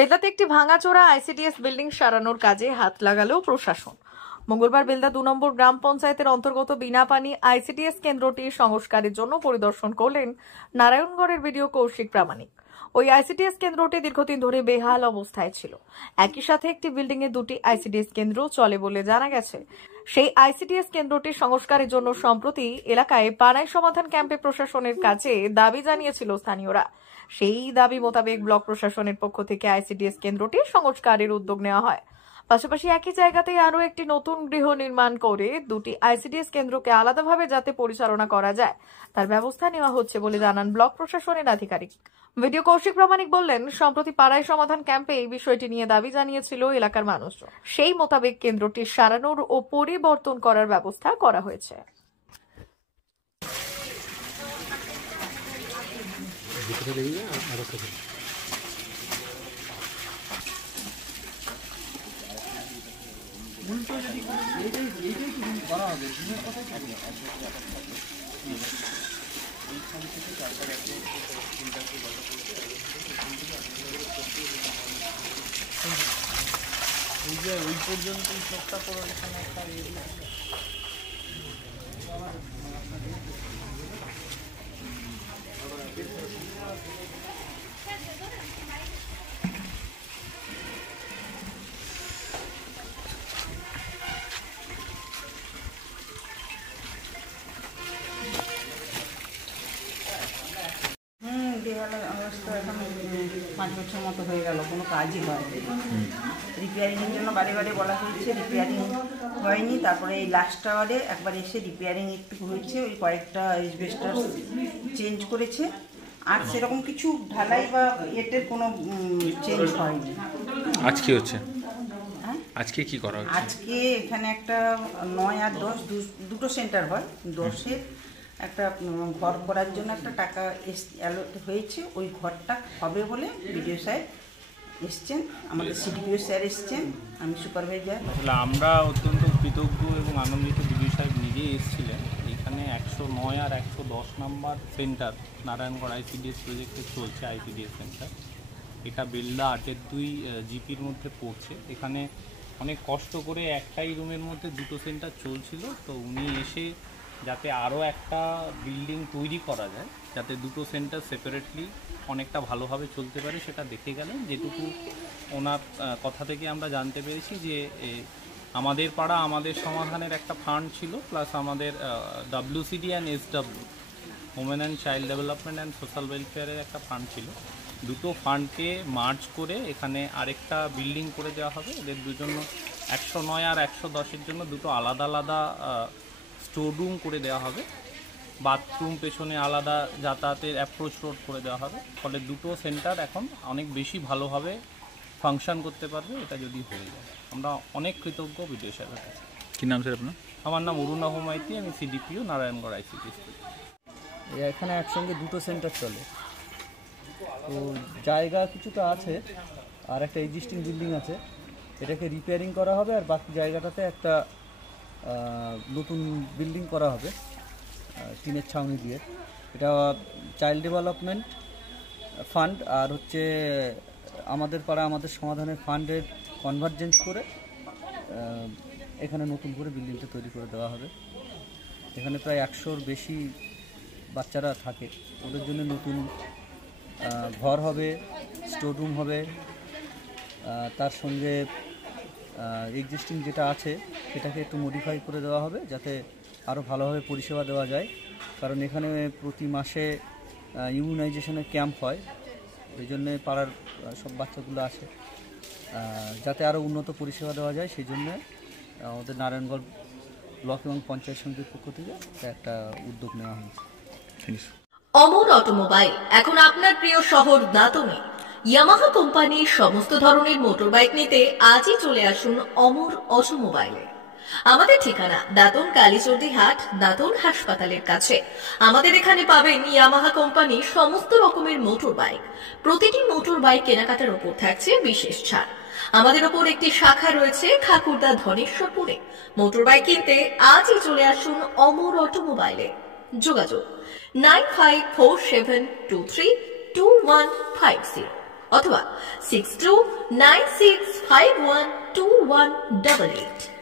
বেলদাতে একটি ভাঙাচোরা ICDS building সারানোর কাজে হাত লাগালো প্রশাসন। মঙ্গলবার বেলদা 2 নম্বর গ্রাম পঞ্চায়েতের অন্তর্গত বিনাপানি আইসিডিএস কেন্দ্রটি সংস্কারের জন্য পরিদর্শন করলেন নারায়ণগড়ের বিডিও কৌশিক প্রামাণিক। ওই আইসিডিএস কেন্দ্রটি দীর্ঘদিন ধরে বেহাল অবস্থায় ছিল। একই সাথে একটি বিল্ডিং এ দুটি আইসিডিএস কেন্দ্র চলে বলে জানা গেছে। সেই আইসিডিএস কেন্দ্রটি সংস্কারের জন্য সম্প্রতি এলাকায় পাড়াই সমাধান ক্যাম্পে প্রশাসনের কাছে দাবি জানিয়েছিল স্থানীয়রা। সেই দাবি মোতাবেক ব্লক প্রশাসনের পক্ষ থেকে আইসিডিএস কেন্দ্রটি সংস্কারের উদ্যোগ নেওয়া হয়। পাশাপাশি একই জায়গাতেই আরো একটি নতুন গৃহ নির্মাণ করে দুটি আইসিডিএস কেন্দ্রকে আলাদাভাবে যাতে পরিচালনা করা যায় তার ব্যবস্থা নেওয়া হচ্ছে বলে জানান ব্লক প্রশাসনের আধিকারিক। ভিডিও কৌশিক প্রামাণিক বললেন, সম্প্রতি পাড়াই সমাধান ক্যাম্পে এই বিষয়টি নিয়ে দাবি জানিয়েছিল এলাকার মানুষজন। সেই মোতাবেক কেন্দ্রটি সারানোর ও পরিবর্তন করার ব্যবস্থা করা হয়েছে। ওই পর্যন্ত চেষ্টা করো এখানে একটা দেওয়ালের অবস্থা এখন 5 বছর মতো হয়ে গেল, কোনো কাজই হয়নি। রিপেয়ারিংয়ের জন্য বারে বারে বলা হয়েছে, রিপেয়ারিং হয়নি। তারপরে এই লাস্ট আওয়ারে একবার এসে রিপেয়ারিং একটু হয়েছে, ওই কয়েকটা এসবেস্টার চেঞ্জ করেছে, আর সেরকম কিছু ঢালাই বা এটের কোনো চেঞ্জ হয়নি। আজ কি হচ্ছে? আজকে কি করা হচ্ছে? আজকে এখানে একটা 9 আর 10 দুটো সেন্টার হয়, 10-এর একটা ঘর করার জন্য একটা টাকা অ্যালোট হয়েছে। ওই ঘরটা হবে বলে বিডিও সাহেব এসছেন, আমাদের সিডিপিও স্যার এসছেন, আমি সুপারভাইজার। আসলে আমরা অত্যন্ত কৃতজ্ঞ এবং আনন্দিত, বিডিও সাহেব নিজেই এসেছিলেন। এখানে 109 আর 110 নম্বর সেন্টার নারায়ণগড় আইসিডিএস প্রজেক্টে চলছে। আইসিডিএস সেন্টার এটা বেলদা 8-2 জিপির মধ্যে পড়ছে। এখানে অনেক কষ্ট করে একটাই রুমের মধ্যে দুটো সেন্টার চলছিল, তো উনি এসে যাতে আরও একটা বিল্ডিং তৈরি করা যায়, যাতে দুটো সেন্টার সেপারেটলি অনেকটা ভালোভাবে চলতে পারে, সেটা দেখে গেলেন। যেটুকু ওনার কথা থেকে আমরা জানতে পেরেছি যে আমাদের পাড়া আমাদের সমাধানের একটা ফান্ড ছিল, প্লাস আমাদের WCD and SW women and child development and social ওয়েলফেয়ারের একটা ফান্ড ছিল। দুটো ফান্ডকে মার্জ করে এখানে আরেকটা বিল্ডিং করে দেওয়া হবে। এদের দুজন্য 109 আর 110-এর জন্য দুটো আলাদা আলাদা স্টোর রুম করে দেওয়া হবে, বাথরুম পেছনে আলাদা যাতায়াতের অ্যাপ্রোচ রোড করে দেওয়া হবে। ফলে দুটো সেন্টার এখন অনেক বেশি ভালোভাবে ফাংশন করতে পারবে, এটা যদি হয়ে যায়। আমরা অনেক কৃতজ্ঞ বিডিও সাহেবের কাছে। কী নাম স্যার আপনার? আমার নাম অরুণা হোমাইতি, আমি সিডিপিও নারায়ণগড় আইসিডিএস। এখানে একসঙ্গে দুটো সেন্টার চলে, তো জায়গা কিছুটা আছে, আর একটা এক্সিস্টিং বিল্ডিং আছে, এটাকে রিপেয়ারিং করা হবে, আর বাকি জায়গাটাতে একটা নতুন বিল্ডিং করা হবে টিনের ছাউনি দিয়ে। এটা চাইল্ড ডেভেলপমেন্ট ফান্ড আর হচ্ছে আমাদের পাড়া আমাদের সমাধানের ফান্ডের কনভার্জেন্স করে এখানে নতুন করে বিল্ডিংটা তৈরি করে দেওয়া হবে। এখানে প্রায় 100-র বেশি বাচ্চারা থাকে, ওদের জন্য নতুন ঘর হবে, স্টোর রুম হবে, তার সঙ্গে এক্সিস্টিং যেটা আছে সেটাকে একটু মডিফাই করে দেওয়া হবে যাতে আরও ভালোভাবে পরিষেবা দেওয়া যায়। কারণ এখানে প্রতি মাসে ইমিউনাইজেশনের ক্যাম্প হয়, ওই জন্যে পাড়ার সব বাচ্চাগুলো আসে, যাতে আরও উন্নত পরিষেবা দেওয়া যায়, সেই জন্যে আমাদের নারায়ণগড় ব্লক এবং পঞ্চায়েত সমিতির পক্ষ থেকে একটা উদ্যোগ নেওয়া হয়েছে। অমর অটোমোবাইল এখন আপনার প্রিয় শহর দাঁতনে। ইয়ামাহা কোম্পানির সমস্ত ধরনের মোটরবাইক নিতে আজই চলে আসুন অমর অটোমোবাইলে। আমাদের ঠিকানা দাঁতন কালীচর্দি হাট, দাঁতন হাসপাতালের কাছে। আমাদের এখানে পাবেন ইয়ামাহা কোম্পানির সমস্ত রকমের মোটর বাইক। প্রতিটি মোটর বাইক কেনাকাটার উপর থাকছে বিশেষ ছাড়। আমাদের ওপর একটি শাখা রয়েছে খাকুরদা ধনেশ্বরপুরে। মোটর বাইক কিনতে আজই চলে আসুন অমর অটোমোবাইলে। যোগাযোগ 9547232150। অথবা 6296512188